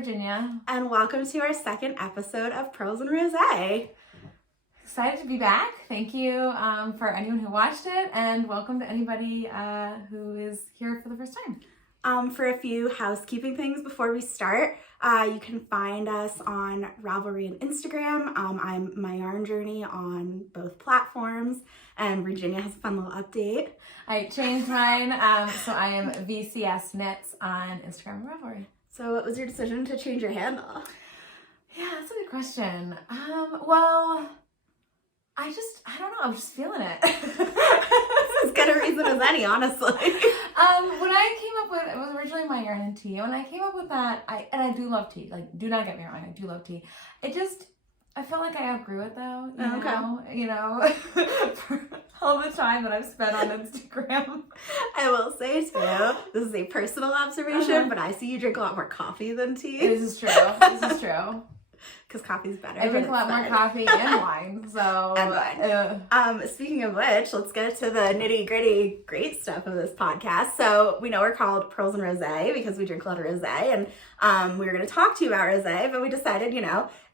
Virginia. And welcome to our second episode of Purls Rosé. Excited to be back. Thank you for anyone who watched it, and welcome to anybody who is here for the first time. For a few housekeeping things before we start, you can find us on Ravelry and Instagram. I'm My Yarn Journey on both platforms, and Virginia has a fun little update. I changed mine, so I am VCS Knits on Instagram and Ravelry. So what was your decision to change your handle? Yeah, that's a good question. Well, I don't know, I'm just feeling it. As good a reason as any, honestly. When I came up with, it was originally My Yarn and Tea. When I came up with that, I do love tea. Like, do not get me wrong, I do love tea. I felt like I outgrew it though. You know, for all the time that I've spent on Instagram. I will say too, this is a personal observation, but I see you drink a lot more coffee than tea. This is true. Because coffee's better. I drink a lot more coffee and wine, so. And wine. Speaking of which, let's get to the nitty gritty great stuff of this podcast. So we know we're called Purls and Rosé because we drink a lot of rosé, and we were going to talk to you about rosé, but we decided,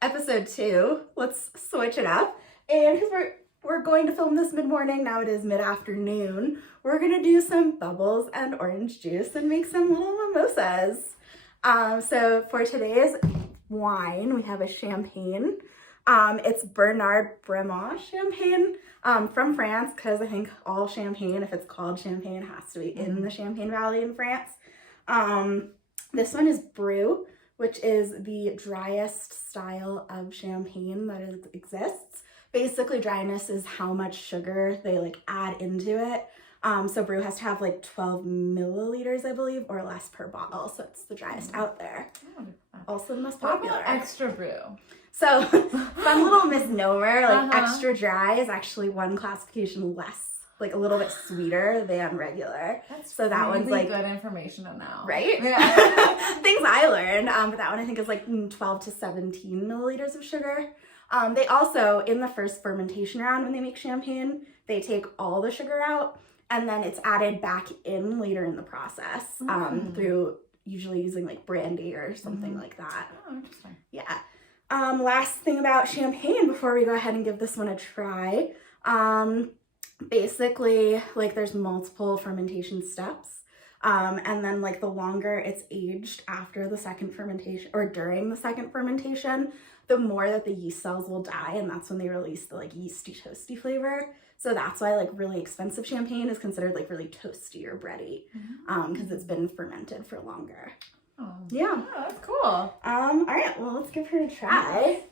episode 2, let's switch it up. And because we're going to film this mid-morning, now it is mid-afternoon, we're going to do some bubbles and orange juice and make some little mimosas. So for today's wine, we have a champagne. It's Bernard Bremaud champagne from France, because I think all champagne, if it's called champagne, has to be in the Champagne Valley in France. This one is Brut, which is the driest style of champagne that exists. Basically, dryness is how much sugar they add into it. So Brut has to have 12 milliliters, I believe, or less per bottle. So it's the driest out there. Also the most popular. What about extra Brut? So fun little misnomer, extra dry is actually one classification less, a little bit sweeter than regular. That's so that really one's good information to know. Right? Yeah. Things I learned, but that one I think is 12 to 17 milliliters of sugar. They also, in the first fermentation round when they make champagne, they take all the sugar out, and then it's added back in later in the process through usually using brandy or something like that. Oh, interesting. Yeah. Last thing about champagne before we go ahead and give this one a try. Basically, there's multiple fermentation steps. And then the longer it's aged after the second fermentation or during the second fermentation, the more that the yeast cells will die, and that's when they release the yeasty toasty flavor. So that's why really expensive champagne is considered really toasty or bready, because it's been fermented for longer. Oh, yeah. Oh, that's cool. All right, well, let's give her a try.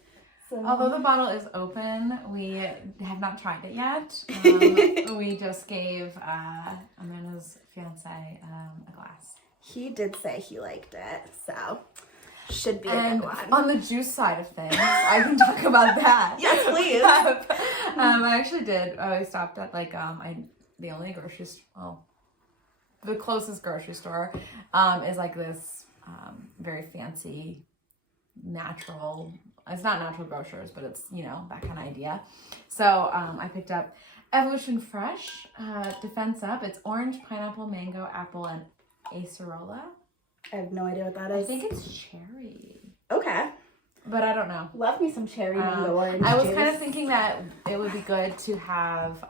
So. Although the bottle is open, we have not tried it yet. We just gave Amanda's fiance a glass. He did say he liked it, so should be a good one. On the juice side of things, I can talk about that. Yes, please. I actually did. I stopped at the only grocery store. Well, the closest grocery store is this very fancy natural. It's not natural grocers, but it's that kind of idea. So I picked up Evolution Fresh Defense Up. It's orange, pineapple, mango, apple, and acerola. I have no idea what that is. I think it's cherry. Okay. But I don't know. Love me some cherry mango orange I was juice. kind of thinking that it would be good to have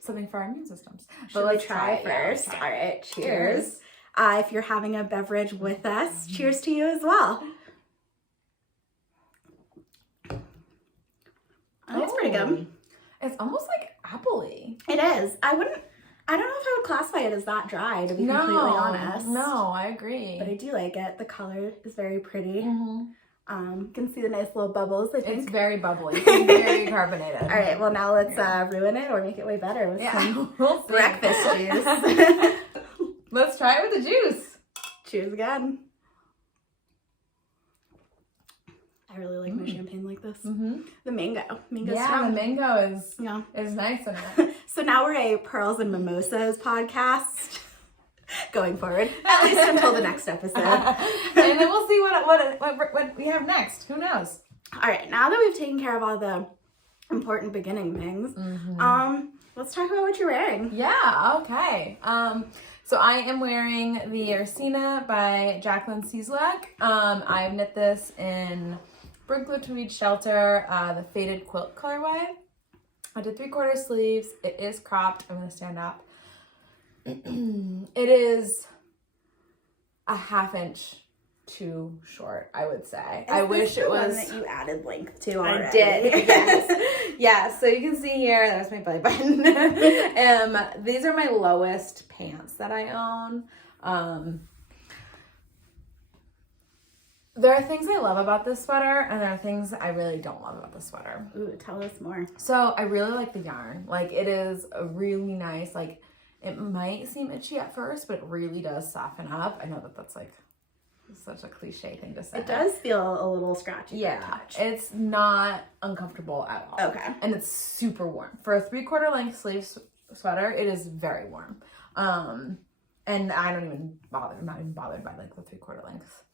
something for our immune systems. But let's try first. Yeah, all right. Cheers. If you're having a beverage with us, cheers to you as well. That's pretty good. It's almost apple-y. It is. I don't know if I would classify it as that dry, to be completely honest. No, I agree. But I do like it. The color is very pretty. You can see the nice little bubbles, I think. It's very bubbly. It's very carbonated. All right, well, now let's ruin it or make it way better with some breakfast juice. Let's try it with the juice. Cheers again. I really like my champagne like this. The mango. Mango's strong. The mango is nice in it. So now we're a Purls and Mimosas podcast going forward, at least until the next episode. And then we'll see what we have next. Who knows? All right, now that we've taken care of all the important beginning things, let's talk about what you're wearing. Yeah, okay. So I am wearing the Ursina by Jacqueline Cieslak. I've knit this in Brinklow Tweed Shelter, the faded quilt colorway. I did 3/4 sleeves. It is cropped. I'm going to stand up. It is a 1/2 inch too short, I would say. I wish it was one that you added length to already. I did. Yes. Yeah, so you can see here, there's my belly button. These are my lowest pants that I own. There are things I love about this sweater, and there are things I really don't love about this sweater. Ooh, tell us more. So I really like the yarn. Like, it is a really nice, like, it might seem itchy at first, but it really does soften up. I know that that's like such a cliche thing to say. It does feel a little scratchy. Yeah, it's not uncomfortable at all. Okay. And it's super warm. For a 3/4 length sleeve sweater, it is very warm. And I don't even bother. I'm not even bothered by like the 3/4 length.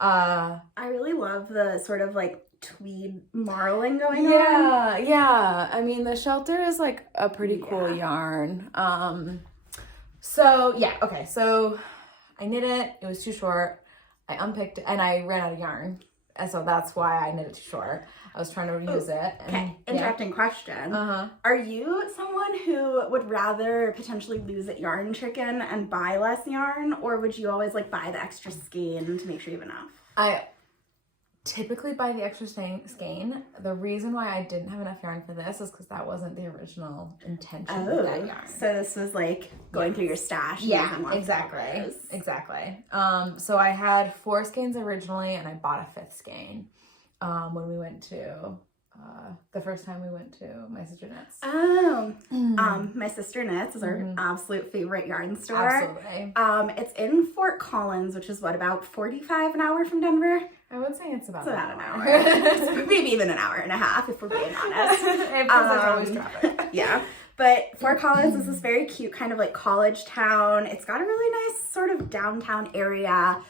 I really love the sort of like tweed marling going on. Yeah. I mean, the Shelter is like a pretty cool yarn. So yeah, okay. So I knit it. It was too short. I unpicked it and I ran out of yarn. And so that's why I knit it too short. I was trying to reuse it. And, okay, interrupting question. Are you someone who would rather potentially lose at yarn chicken and buy less yarn, or would you always like buy the extra skein to make sure you have enough? I typically buy the extra skein. The reason why I didn't have enough yarn for this is because that wasn't the original intention of that yarn. So this was like going through your stash. Yeah, exactly. So I had 4 skeins originally, and I bought a 5th skein when we went to the first time we went to My Sister Knits. My Sister Knits is our absolute favorite yarn store. Absolutely. It's in Fort Collins, which is what, about 45 an hour from Denver? I would say it's about an hour. It's maybe even an hour and a half, if we're being honest. There's always traffic. Yeah. But Fort Collins is this very cute kind of like college town. It's got a really nice sort of downtown area.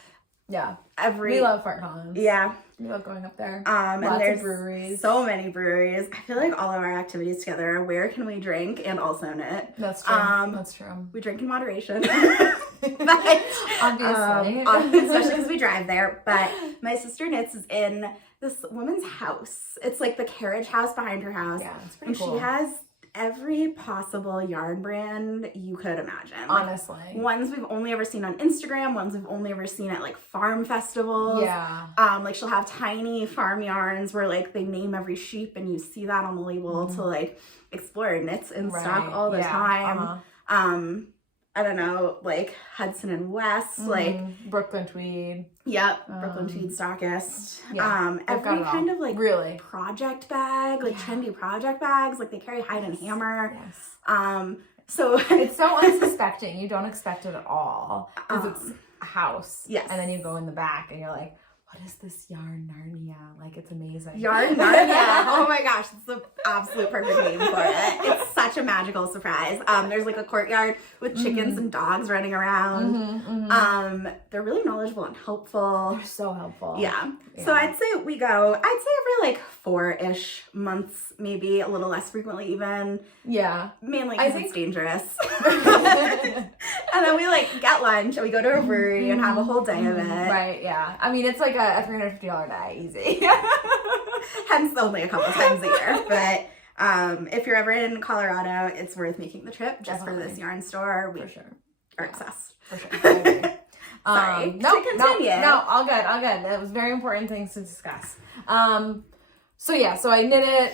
Yeah. We love Fort Collins. Yeah. We love going up there. And Lots there's of breweries. So many breweries. I feel like all of our activities together are where can we drink and also knit. That's true. That's true. We drink in moderation. But obviously. Especially because we drive there. But My Sister Knits is in this woman's house. It's like the carriage house behind her house. Yeah, it's pretty cool. And she has every possible yarn brand you could imagine. Honestly. Like, ones we've only ever seen on Instagram, ones we've only ever seen at like farm festivals. Yeah. Like she'll have tiny farm yarns where like they name every sheep and you see that on the label to like explore. Knits in stock all the time. I don't know, like Hudson and West, like Brooklyn Tweed. Yep, Brooklyn Tweed stockist. Yeah, every kind of like really project bag, like trendy project bags, like they carry Hide and Hammer. Yes. So it's so unsuspecting. You don't expect it at all because it's a house. Yes. And then you go in the back and you're like, what is this Yarn Narnia? Like, it's amazing. Yarn Narnia. Oh my gosh, it's the absolute perfect name for it. It's such a magical surprise. There's like a courtyard with chickens and dogs running around. They're really knowledgeable and helpful. They're so helpful. Yeah. So I'd say every like 4-ish months, maybe a little less frequently even. Yeah. Mainly because it's dangerous. And then we like get lunch and we go to a brewery and have a whole day of it. Right, yeah. I mean, it's like a $350 day, easy. Hence only a couple times a year. But if you're ever in Colorado, it's worth making the trip just for this yarn store. We are obsessed. For sure. I agree. Sorry. No, all good. That was very important things to discuss. So I knit it.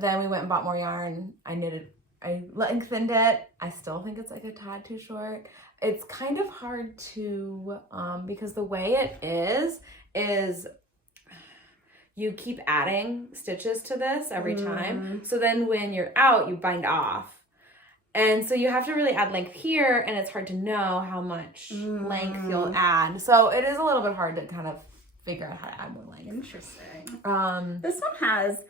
Then we went and bought more yarn. I lengthened it. I still think it's like a tad too short. It's kind of hard to, because the way it is you keep adding stitches to this every time. So then when you're out, you bind off. And so you have to really add length here, and it's hard to know how much length you'll add. So it is a little bit hard to kind of figure out how to add more length. Interesting. This one has,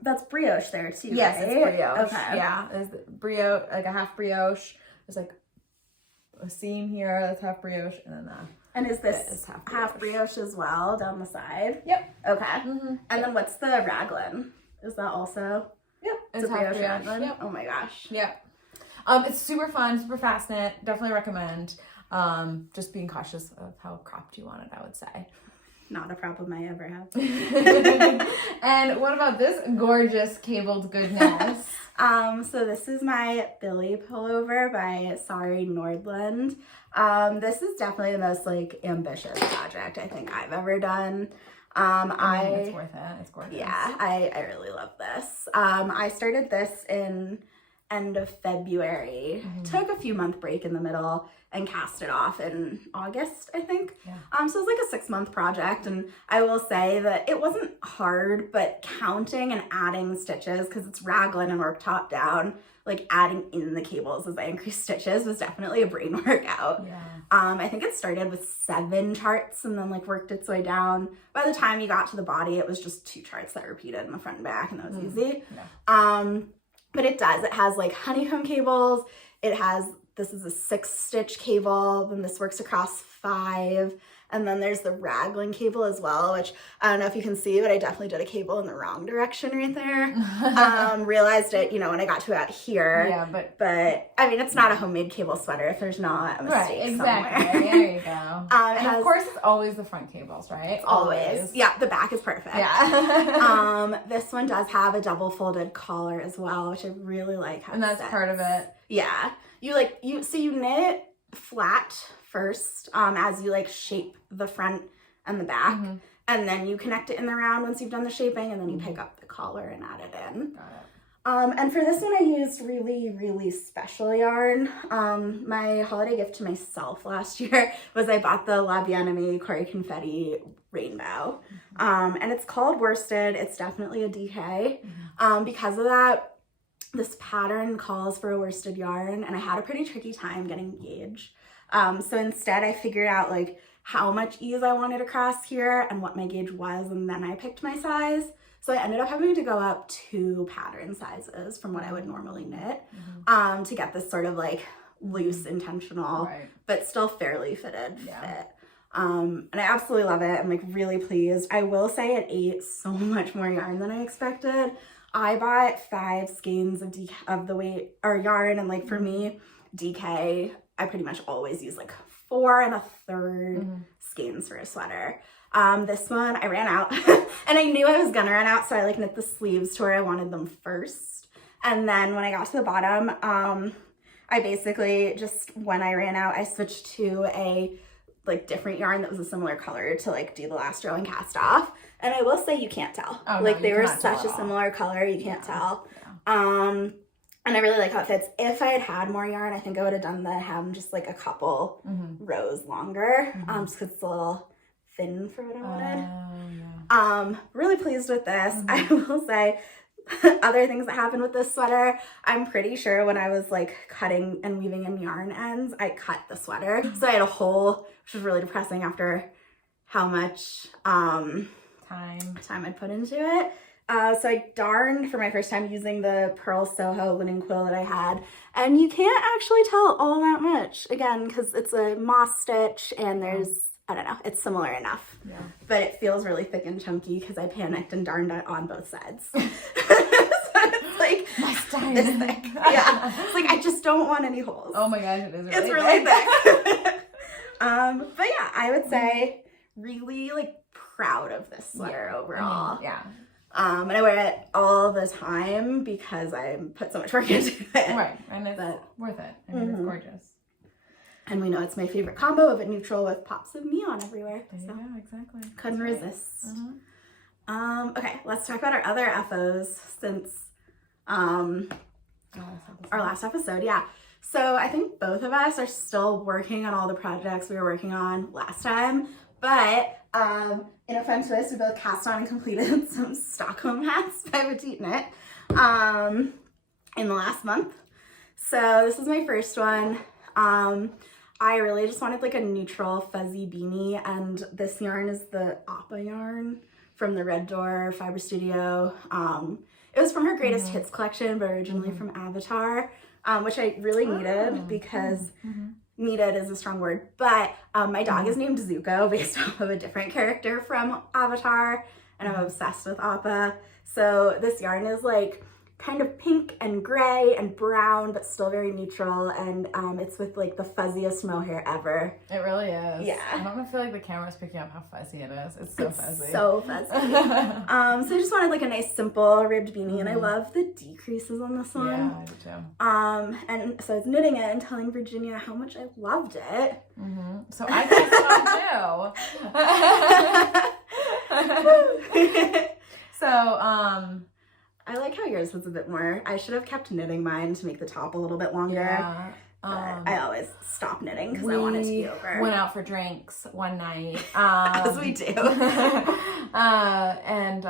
that's brioche there too, yes, right? it's brioche. Okay. Yeah, it's brioche, like a half brioche. There's like a seam here that's half brioche, and then and is this half brioche as well down the side? Yep. Okay. And then what's the raglan? Is that also? Yep. It's half brioche. Yep. Oh my gosh. Yeah. It's super fun, super fast knit. Definitely recommend. Just being cautious of how cropped you want it, I would say. Not a problem I ever have. And what about this gorgeous cabled goodness? So this is my Billy pullover by Sari Nordland. This is definitely the most like ambitious project I think I've ever done. It's worth it. It's gorgeous. Yeah, I really love this. I started this in end of February. Took a few month break in the middle and cast it off in August, I think. Yeah. So it was like a 6-month project, and I will say that it wasn't hard, but counting and adding stitches, because it's raglan and work top down, like adding in the cables as I increased stitches was definitely a brain workout. Yeah. I think it started with 7 charts and then like worked its way down. By the time you got to the body, it was just 2 charts that repeated in the front and back, and that was easy. Yeah. But it has like honeycomb cables. This is a 6-stitch cable, then this works across 5. And then there's the raglan cable as well, which I don't know if you can see, but I definitely did a cable in the wrong direction right there. Realized it, when I got to about here. Yeah, but I mean, it's not a homemade cable sweater if there's not a mistake exactly. somewhere. There you go. And of course, it's always the front cables, right? Always. Yeah, the back is perfect. Yeah. This one does have a double folded collar as well, which I really like how and that's part of it. Yeah. You knit flat first as you like shape the front and the back, and then you connect it in the round once you've done the shaping, and then you pick up the collar and add it in. Got it. And for this one I used really, really special yarn. My holiday gift to myself last year was I bought the La Bien-Aimée Corrie Confetti Rainbow. And it's called worsted. It's definitely a DK. Because of that, this pattern calls for a worsted yarn, and I had a pretty tricky time getting gauge. So instead I figured out like how much ease I wanted across here and what my gauge was, and then I picked my size. So I ended up having to go up 2 pattern sizes from what I would normally knit to get this sort of like loose, intentional, but still fairly fitted fit. And I absolutely love it. I'm like really pleased. I will say it ate so much more yarn than I expected. I bought 5 skeins of the weight or yarn, and like for me, DK, I pretty much always use like 4 1/3 skeins for a sweater. This one I ran out and I knew I was gonna run out, so I like knit the sleeves to where I wanted them first. And then when I got to the bottom, I basically just, when I ran out, I switched to a like different yarn that was a similar color to like do the last row and cast off. And I will say you can't tell. Like they were such a similar color, you can't tell. Yeah. And I really like how it fits. If I had had more yarn, I think I would have done the hem just like a couple rows longer, just because it's a little thin for what I wanted. Really pleased with this. I will say other things that happened with this sweater, I'm pretty sure when I was like cutting and weaving in yarn ends, I cut the sweater. So I had a hole, which was really depressing after how much time I'd put into it. So I darned for my first time using the Purls Soho linen quill that I had, and you can't actually tell all that much, again, because it's a moss stitch and there's, I don't know, it's similar enough. Yeah. But it feels really thick and chunky because I panicked and darned it on both sides. So it's like this thick. Yeah. It's like I just don't want any holes. Oh my gosh, it is really It's really thick. But yeah, I would say really like proud of this sweater overall. Yeah. And I wear it all the time because I put so much work into it. Right, and it's worth it. I mean, it's gorgeous. And we know it's my favorite combo of a neutral with pops of neon everywhere. There you go, exactly. Couldn't resist. Okay, let's talk about our other FOs since our last episode. Yeah. So I think both of us are still working on all the projects we were working on last time, but in a fun twist, we both cast on and completed some Stockholm hats by PetiteKnit in the last month. So this is my first one. I really just wanted like a neutral fuzzy beanie, and this yarn is the Appa yarn from the Red Door Fiber Studio. It was from her Greatest Hits collection, but originally from Avatar, which I really needed because needed is a strong word, but my dog is named Zuko based off of a different character from Avatar, and I'm obsessed with Appa. So this yarn is like kind of pink and gray and brown, but still very neutral. And it's with like the fuzziest mohair ever. It really is. Yeah. I don't feel like the camera's picking up how fuzzy it is. It's so fuzzy. So fuzzy. So I just wanted like a nice simple ribbed beanie, and I love the decreases on this one. Yeah, I do too. And so I was knitting it and telling Virginia how much I loved it. So I think so too. So, I like how yours was a bit more. I should have kept knitting mine to make the top a little bit longer. yeah. I always stop knitting because I want it to be over. Went out for drinks one night. As we do. And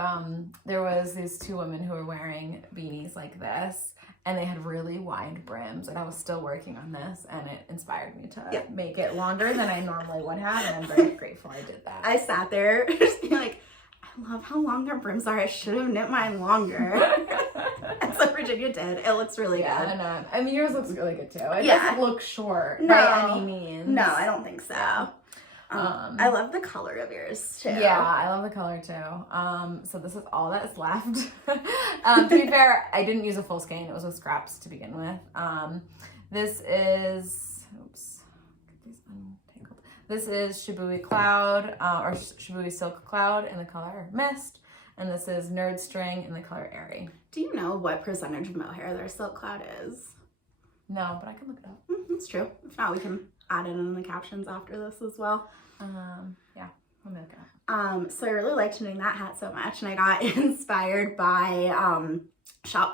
there was these two women who were wearing beanies like this, and they had really wide brims, and I was still working on this, and it inspired me to make it longer than I normally would have, and I'm very grateful I did that. I sat there just being like, I love how long their brims are. I should have knit mine longer. And so Virginia did. It looks really good. And, I mean, yours looks really good too. It doesn't look short by any means. No, I don't think so. I love the color of yours too. Yeah, I love the color too. So this is all that's left. To be fair, I didn't use a full skein. It was with scraps to begin with. This is, oops, get these untangled. This is Shibui Cloud, or Shibui Silk Cloud in the color Mist. And this is Nerd String in the color Airy. Do you know what percentage of mohair their silk cloud is? No, but I can look it up. That's true. If not, we can add it in the captions after this as well. Yeah, let me look it up. So I really liked knitting that hat so much, and I got inspired by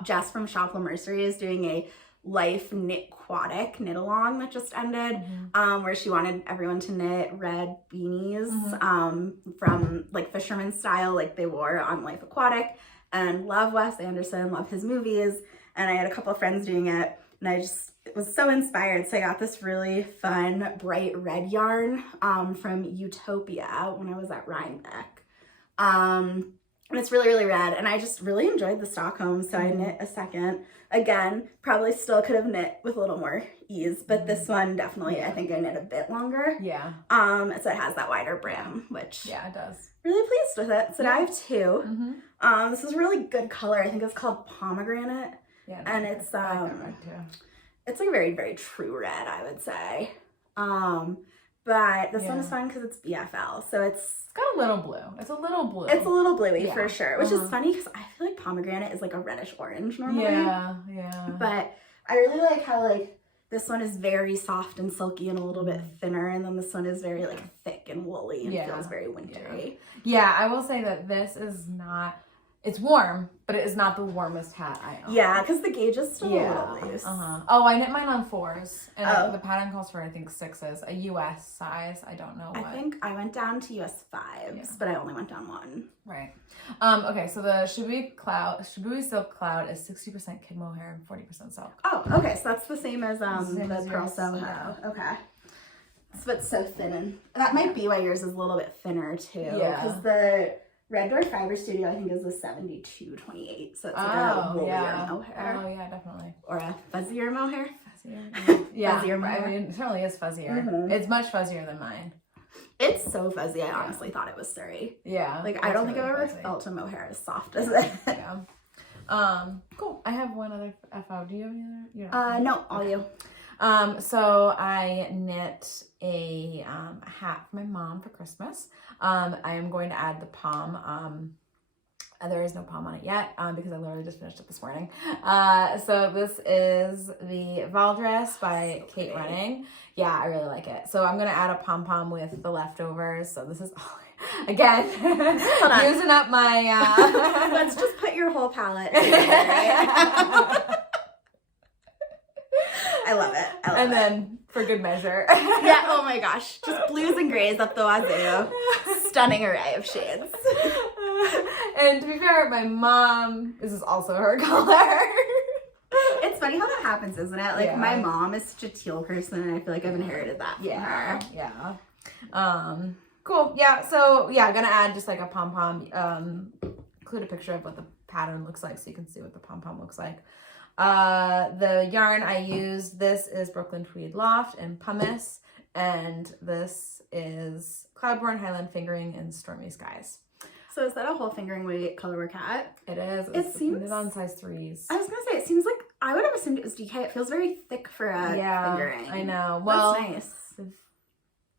Jess from Shopla Mercery is doing a Life Knitquatic knit along that just ended, where she wanted everyone to knit red beanies from like fisherman style, like they wore on Life Aquatic. And love Wes Anderson, love his movies, and I had a couple of friends doing it, and I just was so inspired. So I got this really fun bright red yarn from Utopia when I was at Rhinebeck. And it's really, really red, and I just really enjoyed the Stockholm, so I knit a second. Again, probably still could have knit with a little more ease, but this one definitely, I think I knit a bit longer. Yeah. So it has that wider brim, which it does. Really pleased with it. So now I have two. This is a really good color. I think it's called pomegranate. Yeah. And it's like a very, very true red, I would say. But this one is fun because it's BFL, so it's got a little blue. It's a little blue. It's a little bluey for sure, which is funny because I feel like pomegranate is like a reddish orange normally. Yeah. But I really like how like this one is very soft and silky and a little bit thinner, and then this one is very like thick and woolly and feels very wintry. Yeah, I will say that this is not. It's warm, but it is not the warmest hat I own. Yeah, because the gauge is still a little loose. Oh, I knit mine on 4s. And the pattern calls for, I think, 6s. A US size. I don't know what. I think I went down to US 5s, but I only went down 1. Right. Okay, so the Shibui Silk Cloud is 60% kid mohair and 40% silk. Oh, okay. So that's the same as the Pearl Soho. Yeah. Okay. So it's so thin. And that might be why yours is a little bit thinner, too. Yeah. Because the Red Door Fiber Studio, I think, is a 72-28, so it's like a woollier mohair. Oh, yeah, definitely. Or a fuzzier mohair. Fuzzier mohair. I mean, it certainly is fuzzier. It's much fuzzier than mine. It's so fuzzy, I honestly thought it was Surrey. Yeah. Like, I don't think I've ever felt a mohair as soft as it. Yeah. Cool. I have one other FO. Do you have any other? No, all you. So I knit a hat for my mom for Christmas. I am going to add the pom. There is no pom on it yet because I literally just finished it this morning. So this is the Valdress by Kate Running. Yeah, I really like it. So I'm going to add a pom-pom with the leftovers. So this is all, again, using up my... Let's just put your whole palette together, right? I love it. And then, for good measure. Yeah, oh my gosh. Just blues and grays up the wazoo. Stunning array of shades. And to be fair, my mom, this is also her color. It's funny how that happens, isn't it? Like, my mom is such a teal person, and I feel like I've inherited that from her. Yeah. Cool. Yeah, so, yeah, I'm going to add just like a pom-pom. Include a picture of what the pattern looks like so you can see what the pom-pom looks like. The yarn I used, this is Brooklyn Tweed Loft and Pumice, and this is Cloudborn Highland Fingering and Stormy Skies. So is that a whole fingering weight Colorwork Hat? It is. It seems knit on size 3s. I was gonna say, it seems like I would have assumed it was DK. It feels very thick for a fingering. I know. Well, that's nice.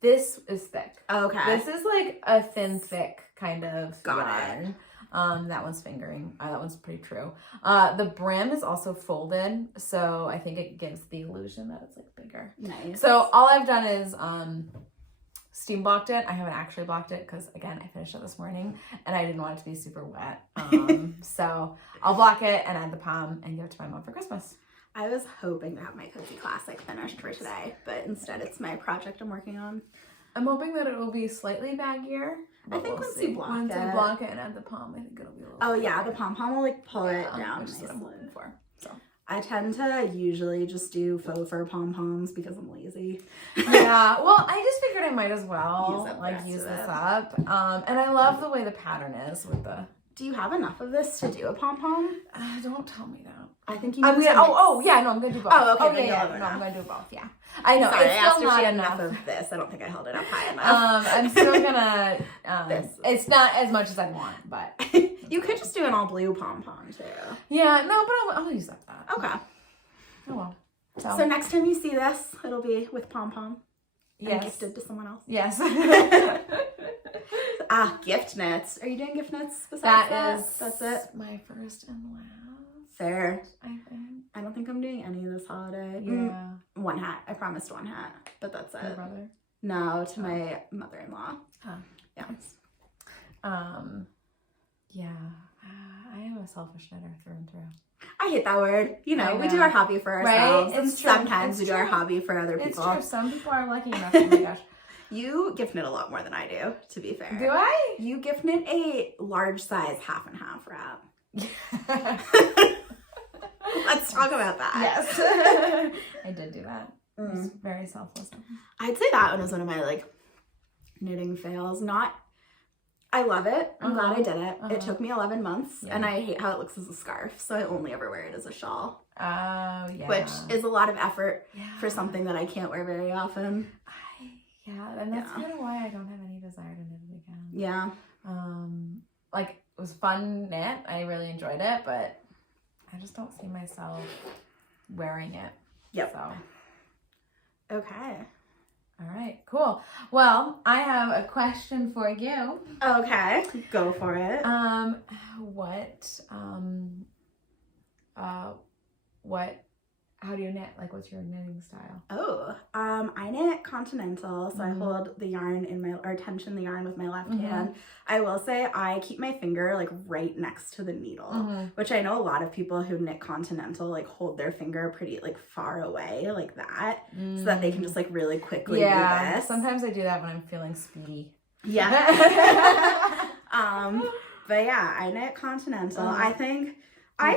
This is thick. Okay. This is like a thin, thick kind of Got yarn. it. That one's fingering. That one's pretty true. The brim is also folded, so I think it gives the illusion that it's like bigger. Nice. So all I've done is steam blocked it. I haven't actually blocked it because again I finished it this morning and I didn't want it to be super wet. So I'll block it and add the palm and give it to my mom for Christmas. I was hoping to have my Cozy Classic finished for today, but instead it's my project I'm working on. I'm hoping that it will be slightly baggier. I think once you block Once I block it and add the palm, I think it'll be a little yeah, the pom-pom will like pull it down. Which is what I'm looking for. So I tend to usually just do faux fur pom-poms because I'm lazy. Yeah, well, I just figured I might as well use this this up. And I love the way the pattern is with the... Do you have enough of this to do a pom-pom? Don't tell me that. I think you I'm need gonna, to I'm gonna do both. Oh, okay, then yeah, you'll no, have I'm enough. gonna do both, yeah. I know, Sorry, it's I asked still if she not had enough. of this. I don't think I held it up high enough. I'm still gonna, This. it's not as much as I want, but. You could just do an all blue pom-pom too. Yeah, no, but I'll use up that. Okay. Oh well. So next time you see this, it'll be with pom-pom. Yes. Gifted to someone else. Yes. Gift knits. Are you doing gift knits besides that? That's it. My first and last. Fair. I think. I don't think I'm doing any this holiday. Yeah. One hat. I promised one hat, but that's it. Your brother? No, to my mother-in-law. Huh. Yeah. Yeah. I am a selfish knitter through and through. I hate that word. You know, I we know. do our hobby for ourselves. Right? And It's true. sometimes It's we do our true. hobby for other people. It's true. Some people are lucky enough. Oh my gosh. You gift knit a lot more than I do, to be fair. Do I? You gift knit a large size half and half wrap. Let's talk about that. Yes. I did do that. It was very selfless. I'd say that one was one of my like knitting fails. I love it. I'm glad I did it. It took me 11 months and I hate how it looks as a scarf. So I only ever wear it as a shawl. Oh, yeah. Which is a lot of effort for something that I can't wear very often. And that's kind of why I don't have any desire to knit it again. Yeah. Like, it was fun knit. I really enjoyed it, but I just don't see myself wearing it. Yep. So. Okay. All right, cool. Well, I have a question for you. Okay. Go for it. How do you knit? Like, what's your knitting style? Oh, I knit continental, so I hold the yarn tension the yarn with my left hand. I will say I keep my finger like right next to the needle, which I know a lot of people who knit continental like hold their finger pretty like far away like that, so that they can just like really quickly do this. Sometimes I do that when I'm feeling speedy. Yeah. But yeah, I knit continental. I think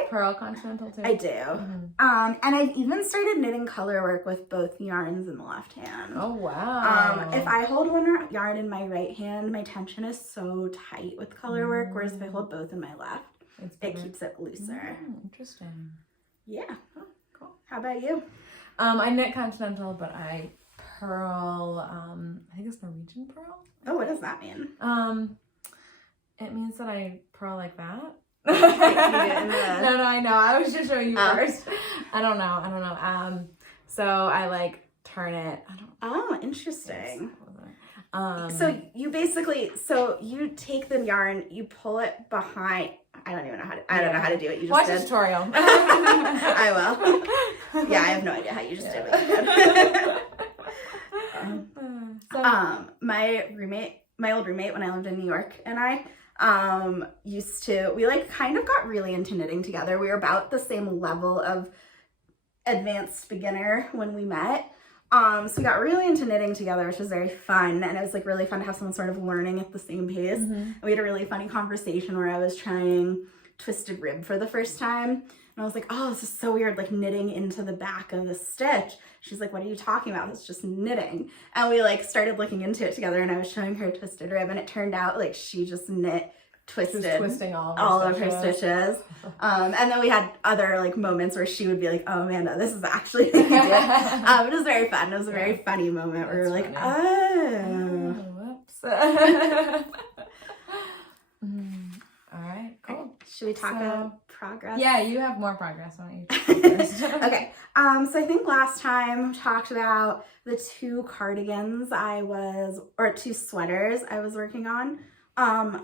Purl continental too? I do. And I've even started knitting color work with both yarns in the left hand. Oh, wow. If I hold one yarn in my right hand, my tension is so tight with color work, whereas if I hold both in my left, it keeps it looser. Interesting. Yeah. Oh, cool. How about you? I knit continental, but I purl, I think it's Norwegian purl. Oh, what does that mean? It means that I purl like that. No, I know. I was just showing you first. I don't know. So I like turn it. Oh, interesting. So you take the yarn, you pull it behind. I don't know how to do it. You just watch did. the tutorial. I will. Yeah, I have no idea how you just did what you did. My old roommate when I lived in New York and I we like kind of got really into knitting together. We were about the same level of advanced beginner when we met. So we got really into knitting together, which was very fun. And it was like really fun to have someone sort of learning at the same pace. And we had a really funny conversation where I was trying twisted rib for the first time. And I was like, oh, this is so weird, like knitting into the back of the stitch. She's like, what are you talking about? It's just knitting. And we like started looking into it together and I was showing her twisted rib and it turned out like she just twisting all of her stitches. And then we had other like moments where she would be like, oh Amanda, this is actually what you did. It was very fun. It was a very funny moment where we were like, oh. Whoops. Should we talk about progress? Yeah, you have more progress. Why don't you talk first? Okay. So I think last time we talked about the 2 cardigans or 2 sweaters I was working on.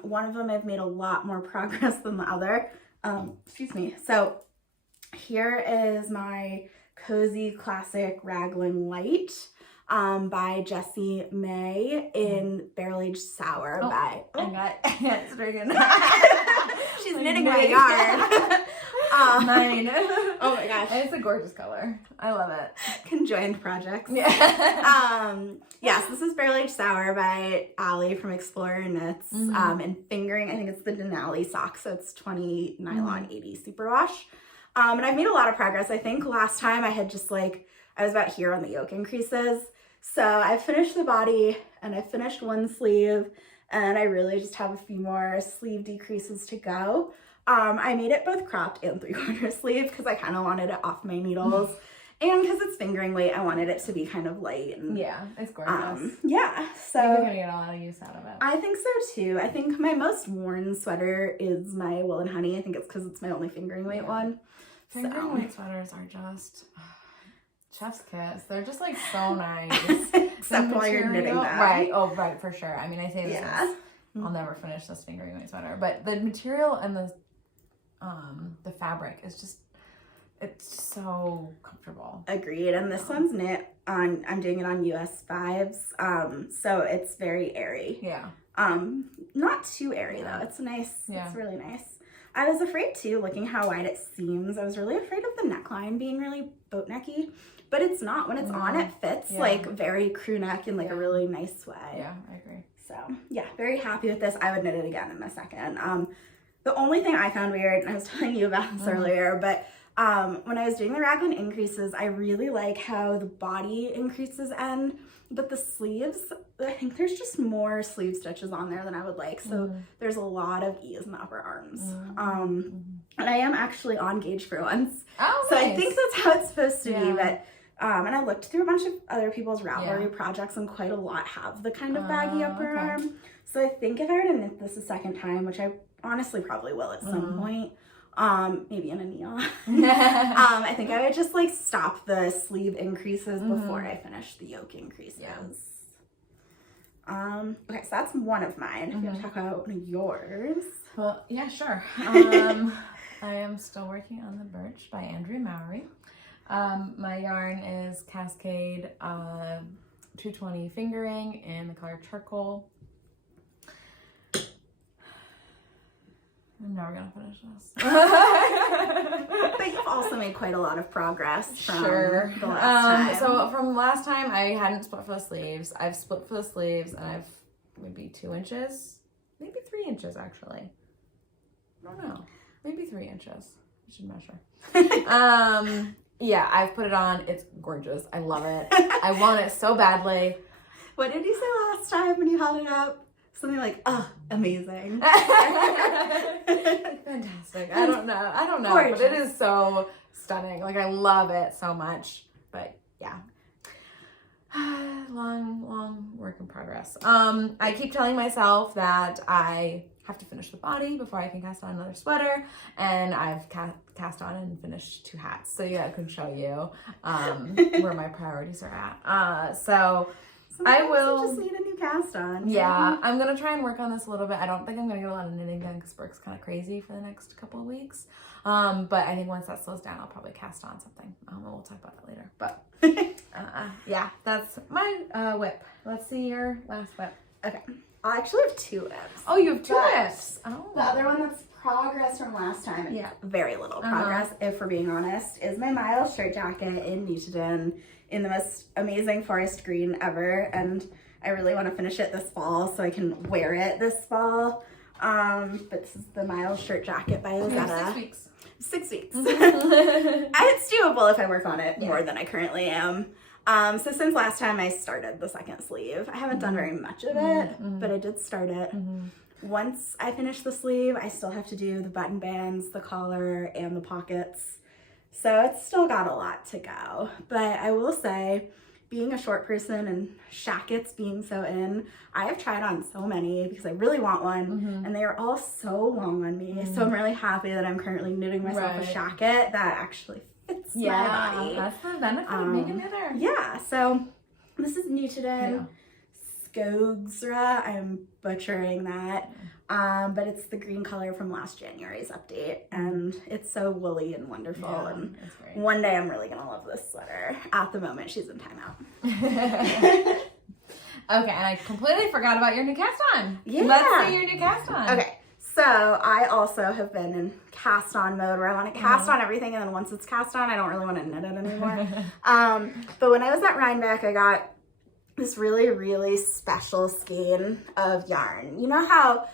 One of them I've made a lot more progress than the other. Excuse me. So here is my Cozy Classic Raglan Light by Jessie May in Barrel Aged Sour by... I got stricken. She's knitting my yarn. Mine. Oh my gosh. It's a gorgeous color. I love it. Conjoined projects. Yeah. Yes, this is Barrel Aged Sour by Allie from Explorer Knits. And fingering, I think it's the Denali sock, so it's 20 nylon 80 superwash. And I've made a lot of progress. I think last time I had just I was about here on the yoke increases. So I finished the body and I finished one sleeve and I really just have a few more sleeve decreases to go. I made it both cropped and 3/4 sleeve because I kind of wanted it off my needles. And because it's fingering weight, I wanted it to be kind of light. And, yeah, it's gorgeous. Yeah, so... You're going to get a lot of use out of it. I think so too. I think my most worn sweater is my Wool and Honey. I think it's because it's my only fingering weight one. Fingering weight sweaters are just... chef's kiss. They're just so nice. Except while you're knitting them. Right. Oh, right, for sure. I mean, I say this I'll never finish this fingering weight sweater. But the material and the fabric is just... It's so comfortable. Agreed. And this one's knit on, I'm doing it on US 5s. So it's very airy. Yeah. Not too airy though. It's nice. Yeah. It's really nice. I was afraid too, looking how wide it seams. I was really afraid of the neckline being really boat necky, but it's not. When it's on, it fits very crew neck in a really nice way. Yeah, I agree. So yeah, very happy with this. I would knit it again in a second. The only thing I found weird, and I was telling you about this earlier, but when I was doing the raglan increases, I really like how the body increases end, but the sleeves, I think there's just more sleeve stitches on there than I would like. So there's a lot of ease in the upper arms. And I am actually on gauge for once. Oh, so nice. I think that's how it's supposed to be. But and I looked through a bunch of other people's Ravelry projects, and quite a lot have the kind of baggy upper arm. So I think if I were to knit this a second time, which I honestly probably will at some point, maybe in a neon. I think I would just stop the sleeve increases before I finish the yoke increases. Okay, so that's one of mine. If you want to talk about one of yours. Well, yeah, sure. I am still working on the Birch by Andrea Mowry. My yarn is Cascade 220 fingering in the color charcoal. I'm never gonna finish this. But you've also made quite a lot of progress from the last time. So from last time, I hadn't split for the sleeves. I've split for the sleeves, and I've maybe 2 inches, maybe 3 inches actually. I don't know, maybe 3 inches. I should measure. Yeah, I've put it on. It's gorgeous. I love it. I want it so badly. What did you say last time when you held it up? Something like, oh, amazing. Fantastic. I don't know, gorgeous. But it is so stunning. I love it so much. But yeah. Long work in progress. I keep telling myself that I have to finish the body before I can cast on another sweater, and I've cast on and finished 2 hats. So yeah, I can show you where my priorities are at. So sometimes I will just need a new cast on. Yeah, I'm gonna try and work on this a little bit. I don't think I'm gonna get a lot of knitting done because work's kind of crazy for the next couple of weeks. But I think once that slows down, I'll probably cast on something. We'll talk about that later. But yeah, that's my whip. Let's see your last whip. Okay, I actually have 2 whips. Oh, you have 2 whips. Oh, the other one that's progress from last time. Yeah, very little progress, if we're being honest, is my Miles shirt jacket in Nutiden in the most amazing forest green ever, and I really want to finish it this fall so I can wear it this fall. But this is the Miles shirt jacket by Ozetta. 6 weeks. 6 weeks. It's doable if I work on it more than I currently am. So since last time I started the second sleeve, I haven't done very much of it, but I did start it. Once I finish the sleeve, I still have to do the button bands, the collar, and the pockets. So it's still got a lot to go. But I will say, being a short person and shackets being so in, I have tried on so many because I really want one, and they are all so long on me. So I'm really happy that I'm currently knitting myself a shacket that actually fits my body. That's the benefit of being a knitter. Yeah, so this is Nutiden Skogsra. I'm butchering that. But it's the green color from last January's update, and it's so woolly and wonderful. And one day I'm really gonna love this sweater. At the moment, she's in timeout. Okay, and I completely forgot about your new cast-on. Yeah. Let's see your new cast-on. Okay, so I also have been in cast-on mode where I want to cast on everything, and then once it's cast on, I don't really want to knit it anymore. But when I was at Rhinebeck, I got this really, really special skein of yarn. You know how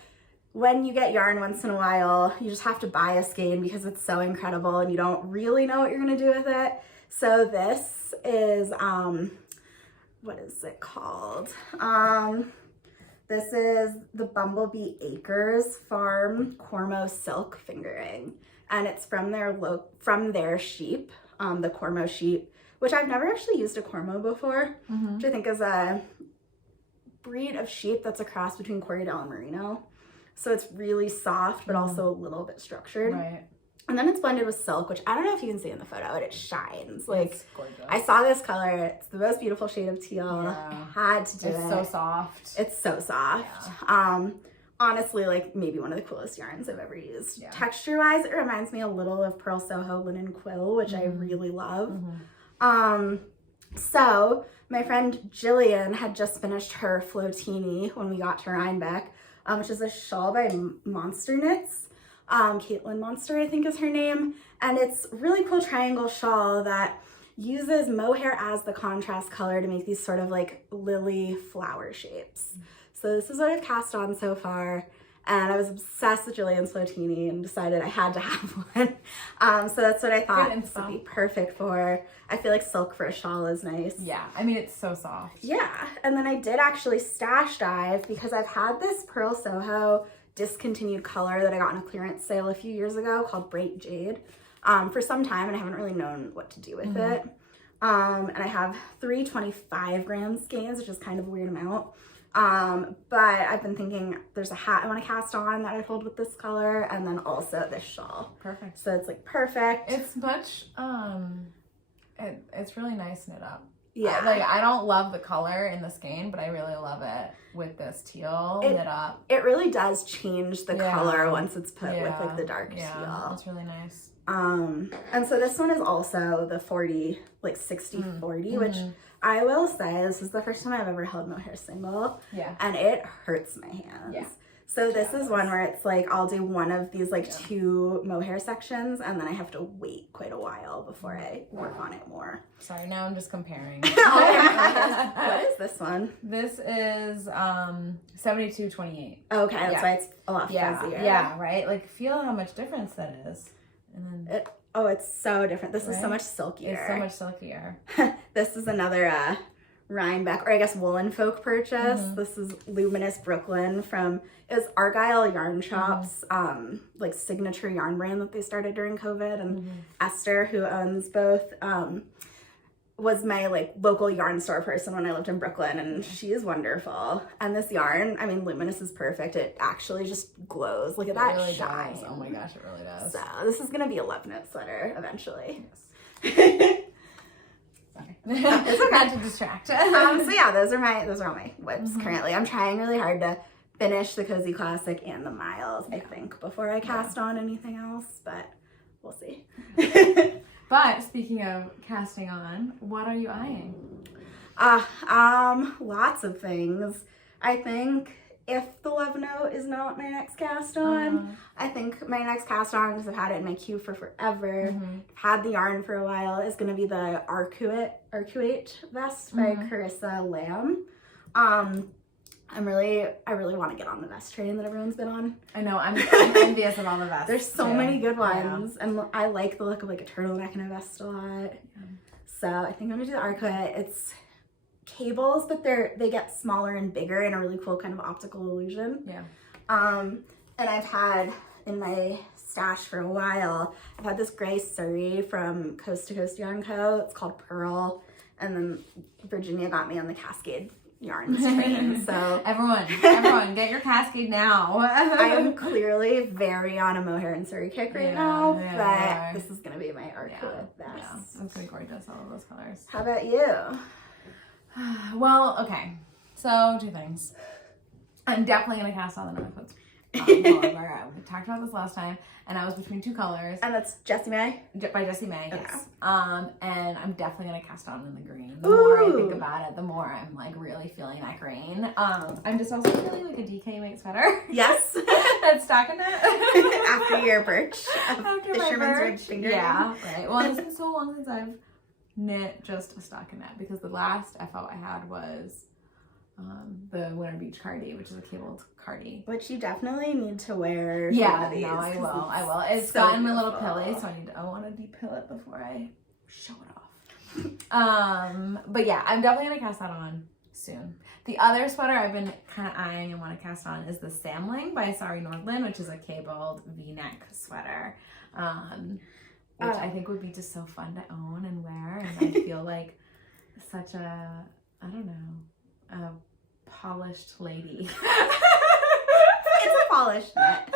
when you get yarn once in a while, you just have to buy a skein because it's so incredible and you don't really know what you're going to do with it? So this is, what is it called? This is the Bumblebee Acres Farm Cormo Silk Fingering, and it's from their sheep, the Cormo sheep, which I've never actually used a Cormo before, which I think is a breed of sheep that's a cross between Corrie and Merino. So it's really soft, but also a little bit structured. Right. And then it's blended with silk, which I don't know if you can see in the photo, but it shines. Like, it's gorgeous. I saw this color. It's the most beautiful shade of teal. Yeah. I had to do it. It's so soft. It's so soft. Yeah. Honestly, like maybe one of the coolest yarns I've ever used. Yeah. Texture-wise, it reminds me a little of Pearl Soho Linen Quill, which I really love. So my friend Jillian had just finished her Floatini when we got to Rhinebeck, which is a shawl by Monster Knits. Caitlin Monster, I think is her name. And it's really cool triangle shawl that uses mohair as the contrast color to make these sort of like lily flower shapes. So this is what I've cast on so far. And I was obsessed with Jillian's Floatini and decided I had to have one. So that's what I thought this would be perfect for. I feel like silk for a shawl is nice. Yeah, I mean, it's so soft. Yeah, and then I did actually stash dive because I've had this Pearl Soho discontinued color that I got in a clearance sale a few years ago called Bright Jade for some time, and I haven't really known what to do with it. And I have 3 25-gram skeins, which is kind of a weird amount. But I've been thinking there's a hat I want to cast on that I pulled with this color, and then also this shawl. Perfect. So it's like perfect. It's much, it's really nice knit up. Yeah. Like, I don't love the color in the skein, but I really love it with this teal knit up. It really does change the color once it's put with like the dark teal. Yeah, it's really nice. And so this one is also the 40, like 60-40, which I will say, this is the first time I've ever held mohair single. Yeah. And it hurts my hands. Yeah. So this is one where it's like, I'll do one of these like 2 mohair sections, and then I have to wait quite a while before I work on it more. Sorry, now I'm just comparing. What is this one? This is 72-28. Okay, that's why it's a lot fuzzier. Yeah, right? Like, feel how much difference that is. And then it's so different. This is so much silkier. It's so much silkier. This is another Rhinebeck, or I guess Woolen Folk purchase. This is Luminous Brooklyn from, it was Argyle Yarn Shop's like signature yarn brand that they started during COVID. And Esther, who owns both, was my like local yarn store person when I lived in Brooklyn, and she is wonderful. And this yarn, I mean, Luminous is perfect. It actually just glows. Look at that really shine. Does. Oh my gosh, it really does. So this is gonna be a love knit sweater eventually. Yes. Sorry. It's okay. Not to distract. So yeah, those are all my whips currently. I'm trying really hard to finish the Cozy Classic and the Miles, I think, before I cast on anything else, but we'll see. But speaking of casting on, what are you eyeing? Lots of things. I think if the Love Note is not my next cast on, I think my next cast on, because I've had it in my queue for forever, had the yarn for a while, is going to be the Arcuate vest by Charissa Lam. I really want to get on the vest train that everyone's been on. I know, I'm envious of all the vests. There's so many good ones, and I like the look of like a turtleneck and a vest a lot. So I think I'm gonna do the Arcuate. It's cables, but they get smaller and bigger in a really cool kind of optical illusion. Yeah. And I've had in my stash for a while, I've had this gray Surrey from Coast to Coast Yarn Co. It's called Pearl. And then Virginia got me on the Cascade yarns train. So everyone, get your Cascade now. I am clearly very on a mohair and Surrey kick right now, but this is gonna be my Arcuate vest. Yeah, I'm pretty Corrie does all of those colors. How about you? Well, okay. So 2 things. I'm definitely gonna cast on the Nutiden. Pullover. We talked about this last time, and I was between 2 colors. And that's Jessie May? By Jessie May, okay. Yes. And I'm definitely gonna cast on in the green. The more I think about it, the more I'm like really feeling that green. I'm just also feeling like a DK Mate sweater. Yes. That's Stockholm. After your Birch. After Fisherman's Birch. finger. Yeah, right. Well, it's been so long since I've knit just a Stockholm because the last FO I had was the Winter Beach cardie, which is a cabled cardie. Which you definitely need to wear. Yeah, no, I will. It's so gotten beautiful. a little pilly, so I want to depill it before I show it off. But yeah, I'm definitely gonna cast that on soon. The other sweater I've been kind of eyeing and want to cast on is the Samling by Sari Nordlund, which is a cabled V-neck sweater, which I think would be just so fun to own and wear, and I feel like such a, I don't know, a polished lady. It's a polished knit.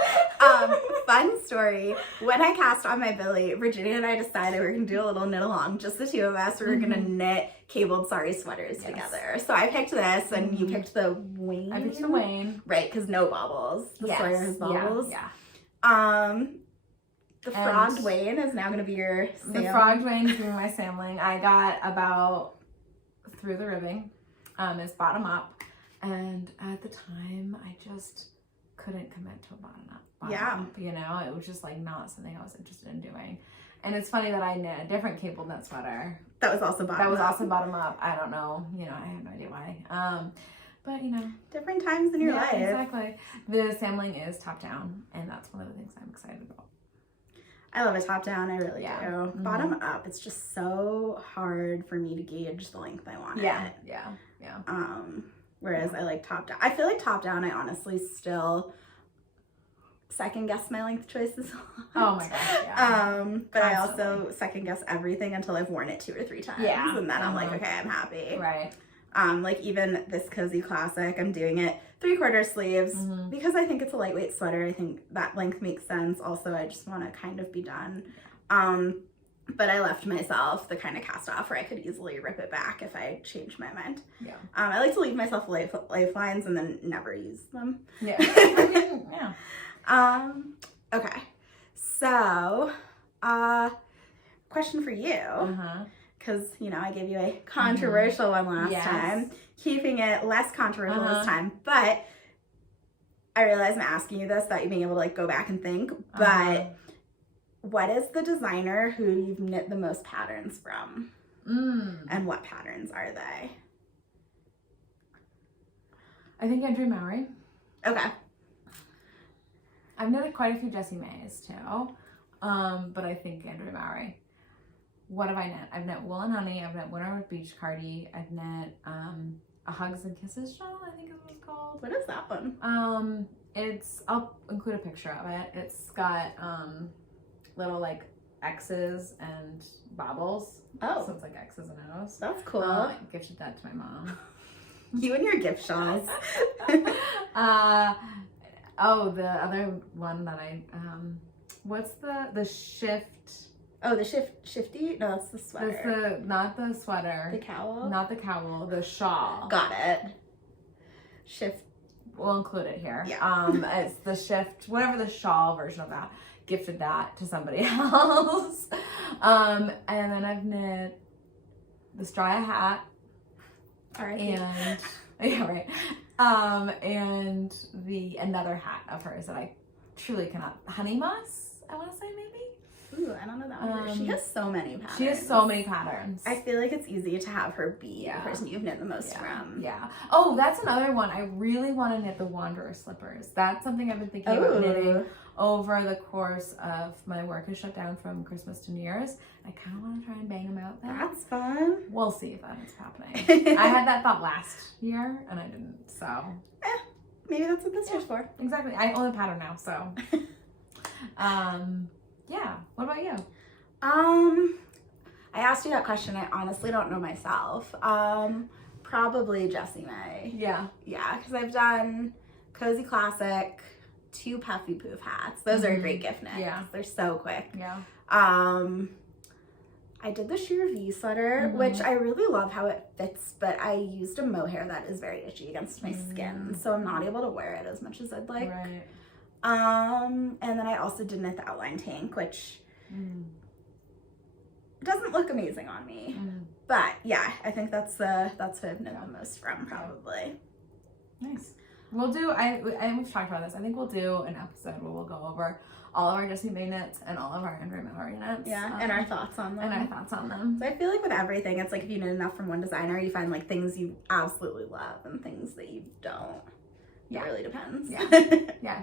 Fun story. When I cast on my Billy, Virginia and I decided we were going to do a little knit along, just the 2 of us. We were going to knit cabled sari sweaters together. So I picked this and you picked the Wayne. I picked the Wayne. Right, because no bobbles. The sweater has bobbles. Yeah. The frogged Wayne is now going to be your Sam. The frogged Wayne is going to be my Samling. I got about through the ribbing. It's bottom up. And at the time, I just couldn't commit to a bottom up. You know, it was just like not something I was interested in doing. And it's funny that I knit a different cabled knit sweater. That was also bottom up. Bottom up. I don't know. You know, I have no idea why. But you know. Different times in your life. Exactly. The Samling is top down. And that's one of the things I'm excited about. I love a top down. I really do. Mm-hmm. Bottom up, it's just so hard for me to gauge the length I want it. Yeah. Whereas I like top down. I feel like top down, I honestly still second guess my length choices a lot. Oh my gosh, yeah. But I also second guess everything until I've worn it 2 or 3 times. Yeah. And then I'm like, okay, I'm happy. Right. Like even this cozy classic, I'm doing it 3/4 sleeves because I think it's a lightweight sweater. I think that length makes sense. Also, I just want to kind of be done. But I left myself the kind of cast off where I could easily rip it back if I changed my mind. Yeah. I like to leave myself lifelines and then never use them. Yeah. Okay. So, question for you. Because, you know, I gave you a controversial one last time. Keeping it less controversial this time. But I realize I'm asking you this without you being able to, like, go back and think. But what is the designer who you've knit the most patterns from? And what patterns are they? I think Andrea Mowry. Okay. I've knitted quite a few Jessie Mays, too. But I think Andrea Mowry. What have I knit? I've knit Wool and Honey. I've knit Winter Beach cardie. I've knit a Hugs and Kisses shawl, I think is what it's called. What is that one? I'll include a picture of it. It's got little like X's and bobbles. Oh. So it's like X's and O's. That's cool. I gifted that to my mom. You and your gift shawls. Oh, the other one that I what's the shift? Oh, the shifty? No, that's the sweater. Not the sweater. The cowl? Not the cowl, the shawl. Got it. Shift. We'll include it here. Yeah. It's the shift, whatever the shawl version of that. Gifted that to somebody else. And then I've knit the Charissa hat. All right. And yeah, right. And another hat of hers that I truly cannot. Honey Moss, I want to say maybe. Ooh, I don't know that one. She has so many patterns. She has so many patterns. I feel like it's easy to have her be the person you've knit the most from. Yeah. Oh, that's another one. I really want to knit the Wanderer slippers. That's something I've been thinking about knitting over the course of my work is shut down from Christmas to New Year's. I kind of want to try and bang them out then. That's fun. We'll see if that's happening. I had that thought last year and I didn't, so. Maybe that's what this year's for. Exactly. I own a pattern now, so. Yeah. What about you? I asked you that question. I honestly don't know myself. Probably Jessie May. Yeah. Yeah, because I've done Cozy Classic, 2 Puffy Poof hats. Those are a great gift knit. Yeah. They're so quick. Yeah. I did the sheer V sweater, which I really love how it fits, but I used a mohair that is very itchy against my skin, so I'm not able to wear it as much as I'd like. Right. And then I also did knit the outline tank, which doesn't look amazing on me. But yeah, I think that's who I've knit the most from, probably. Nice. We'll do, we've talked about this. I think we'll do an episode where we'll go over all of our Jessie May knits and all of our Andrea Mowry knits. Yeah, and our thoughts on them. So I feel like with everything, it's like if you knit enough from one designer, you find like things you absolutely love and things that you don't. Yeah. It really depends. Yeah. Yeah,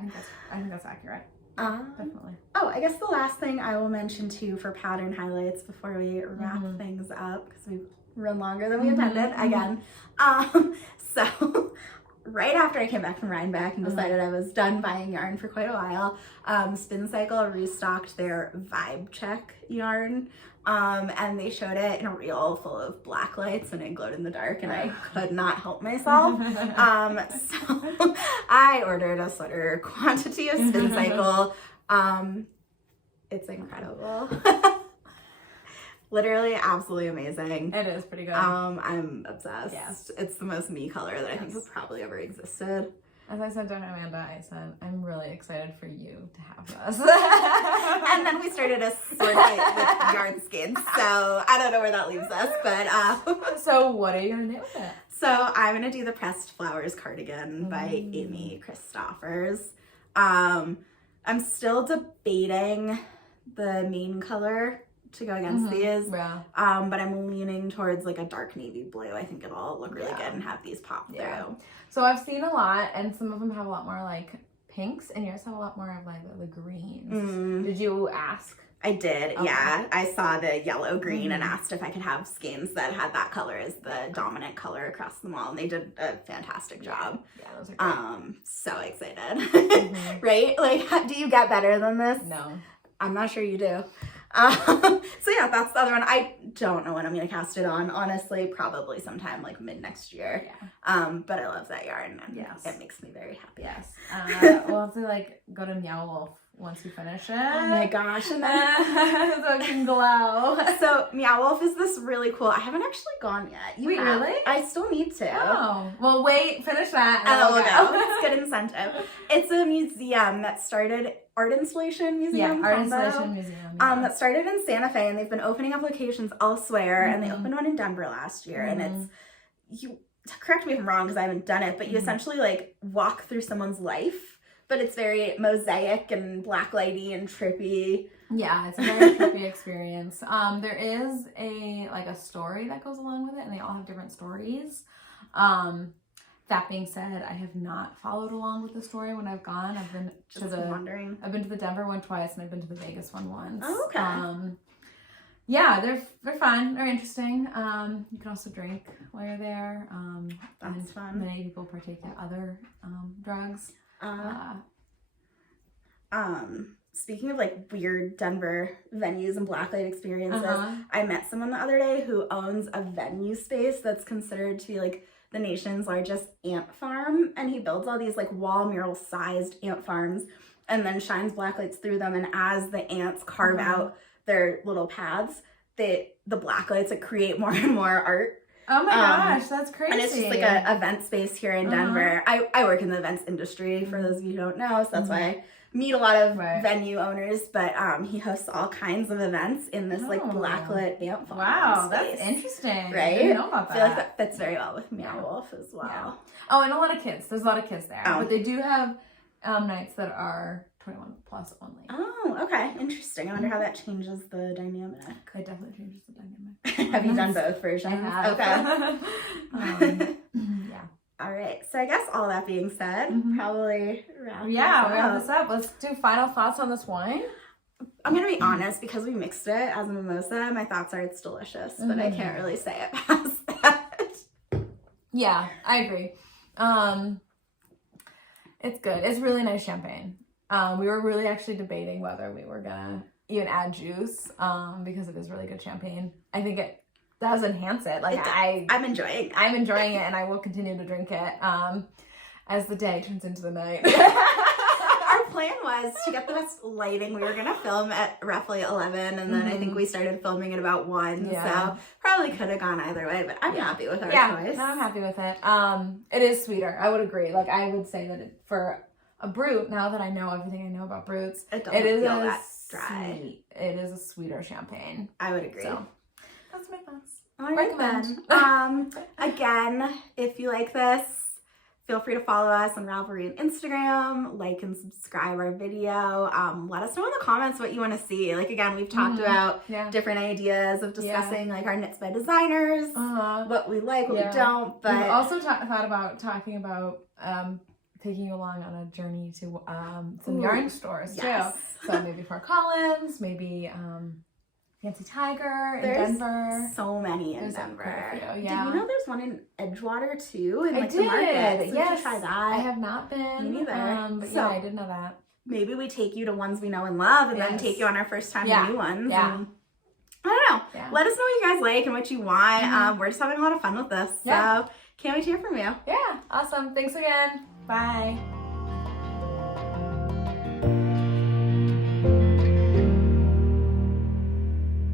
I think that's accurate. Definitely. Oh, I guess the last thing I will mention too for pattern highlights before we wrap things up, because we've run longer than we intended again. So right after I came back from Rhinebeck and decided I was done buying yarn for quite a while, Spin Cycle restocked their Vibe Check yarn. And they showed it in a reel full of black lights and it glowed in the dark and I could not help myself. So I ordered a sweater quantity of Spin Cycle. It's incredible. Literally absolutely amazing. It is pretty good. I'm obsessed. Yes. It's the most me color that I think has probably ever existed. As I said to Amanda, I said, I'm really excited for you to have this. And then we started a sword fight with yarn skins, so I don't know where that leaves us, but So what are you gonna do with it? So I'm gonna do the Pressed Flowers cardigan by Aimee Christoffers. I'm still debating the main color to go against these. Yeah. But I'm leaning towards like a dark navy blue. I think it'll look really good and have these pop through. So I've seen a lot, and some of them have a lot more like pinks, and yours have a lot more of like the greens. Did you ask? I did, yeah. I saw the yellow green and asked if I could have skeins that had that color as the dominant color across them all, and they did a fantastic job. Yeah, those are great. So excited. Right? Like, do you get better than this? No. I'm not sure you do. So yeah, that's the other one. I don't know when I'm gonna cast it on. Honestly, probably sometime like mid next year. Yeah. But I love that yarn and Yes. it makes me very happy. Yes. We'll have to like go to Meow Wolf once you finish it. Oh my gosh. And then so it can glow. So Meow Wolf is this really cool. I haven't actually gone yet. Wait, really? I still need to. Oh. Well, wait, finish that. And we'll go. It's good incentive. It's a museum that started Art Installation Museum. Yeah, Art Installation Museum. That started in Santa Fe, and they've been opening up locations elsewhere, and they opened one in Denver last year, and it's, you correct me if I'm wrong because I haven't done it, but you essentially like walk through someone's life, but it's very mosaic and blacklighty and trippy. Yeah, it's a very trippy experience. There is a story that goes along with it, and they all have different stories. That being said, I have not followed along with the story when I've gone. I've been wandering. I've been to the Denver one twice, and I've been to the Vegas one once. Oh, okay. Yeah, they're fun. They're interesting. You can also drink while you're there. That's fun. Many people partake in other drugs. Speaking of like weird Denver venues and blacklight experiences, I met someone the other day who owns a venue space that's considered to be like the nation's largest ant farm, and he builds all these like wall mural sized ant farms and then shines blacklights through them, and as the ants carve out their little paths, the blacklights that create more and more art. Oh my gosh, that's crazy. And it's just like a event space here in Denver. I work in the events industry, for those of you who don't know, so that's why I meet a lot of venue owners, but he hosts all kinds of events in this like blacklit ant farm. Wow, space. that's interesting. Right? I didn't know about that. I feel like that fits very well with Meow Wolf as well. Yeah. Oh, and a lot of kids. There's a lot of kids there. But they do have nights that are 21 plus only. Oh, okay. Interesting. I wonder how that changes the dynamic. It definitely changes the dynamic. Have you done both versions? I have. Okay. Yeah. All right. So I guess all that being said, probably wrap this up. Let's do final thoughts on this wine. I'm going to be honest, because we mixed it as a mimosa, my thoughts are it's delicious, but I can't really say it past that. Yeah, I agree. It's good. It's really nice champagne. We were really actually debating whether we were gonna even add juice, because it is really good champagne. I think it does enhance it. Like I'm enjoying it, and I will continue to drink it as the day turns into the night. Our plan was to get the best lighting. We were gonna film at roughly 11, and then I think we started filming at about 1. Yeah. So probably could have gone either way, but I'm happy with our choice. No, I'm happy with it. It is sweeter. I would agree. Like I would say that for a brute, now that I know everything I know about brutes, it is feel that dry. Sweet. It is a sweeter champagne. I would agree. So that's my thoughts. All right, then. Again, if you like this, feel free to follow us on Ravelry and Instagram, like and subscribe our video. Let us know in the comments what you want to see. Like, again, we've talked about different ideas of discussing like our knits by designers, what we like, what we don't. But we've also thought about talking about taking you along on a journey to some yarn stores too. So maybe Fort Collins, maybe Fancy Tiger in Denver. So many in Denver. Yeah. Did you know there's one in Edgewater too? In, I the market? So yes. try that. I have not been. Me neither. But so, I did know that. Maybe we take you to ones we know and love, and then take you on our first time to new ones. Yeah. And, I don't know. Yeah. Let us know what you guys like and what you want. We're just having a lot of fun with this. So can't wait to hear from you. Yeah. Awesome. Thanks again. Bye.